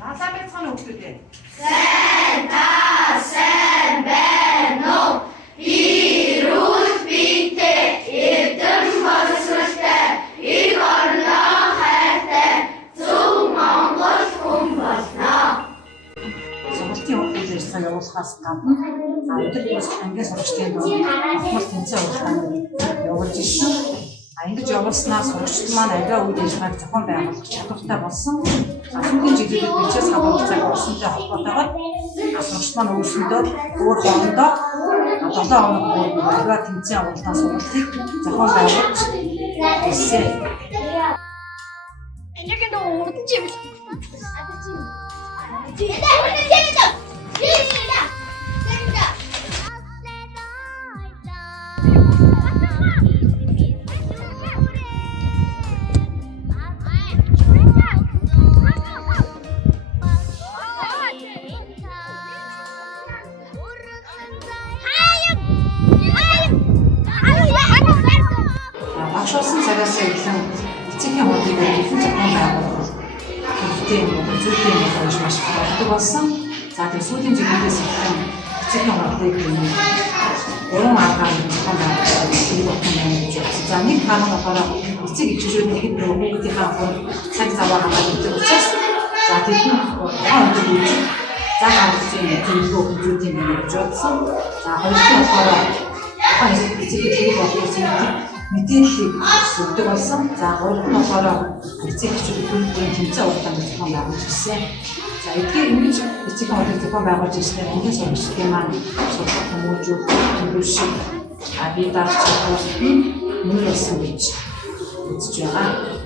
За сайн байцгаана хүүхдүүдээ. Сайн байна уу? Ирүүл бинтэй, эрдэм боловсролтой, их орноо хайртай, зөв Монгол хүн болно. Сургуулийн үйл ажиллагаа явуулахаас гадна өдөр бас ангийн сурагчдын дунд ахмал тэмцээн явуулахад явуулж ирсэн. Ингэж явуулснаар сурагчид маань аливаа үйл ажиллагааг зохион байгуулах чадвартай болсон. Сүүлийн жилүүдэд бичээс хаваа цаг орсонтой холбоотойгоор сурагчид маань өөрсөндөө өөр хоорондоо 7 хоног бүр аливаа тэмцээн явуулсан сургалтыг зохион байгуулж ирсэн. Яг энэ урд жим. Багшуулсан цагаас эхлэн эцгийн хуудыг зөвхөн зохион байгуулах хэрэгтэй юм уу зүйтэй юм болж маш их болдог болсон. За тийм сүүлийн жилүүдээс эхлэн эцгийн хуудыг уран аргаар зохион байгуулах хэрэгтэй болсон юм гэж байна. За нэг хаан болохоор эцэг эхчүүд нэгд хүүхдийнхээ цаг заваа хагаад өгдөг учраас за тийм хаан өгдөг үү. За хаанчийн төлөвлөгөө хүмүүстийн гэж бодсон. За хоёрын болохоор хаан эцэг эхчүүд болсон мэдээллийг өгдөг болсон. За гурав нь болохоор эцэг эхчүүд төлөвлөрийн тэмцээн уралдаанд зохион байгуулж ирсэн. За эдгээр ингэж эцэг хуудыг зохион байгуулж ирснээр ангийн сурагчдын маань сургууль хүмүүжүүл төлөвшиг бие даах чадвар нь нэмэр болсон гэж үзэж байгаа.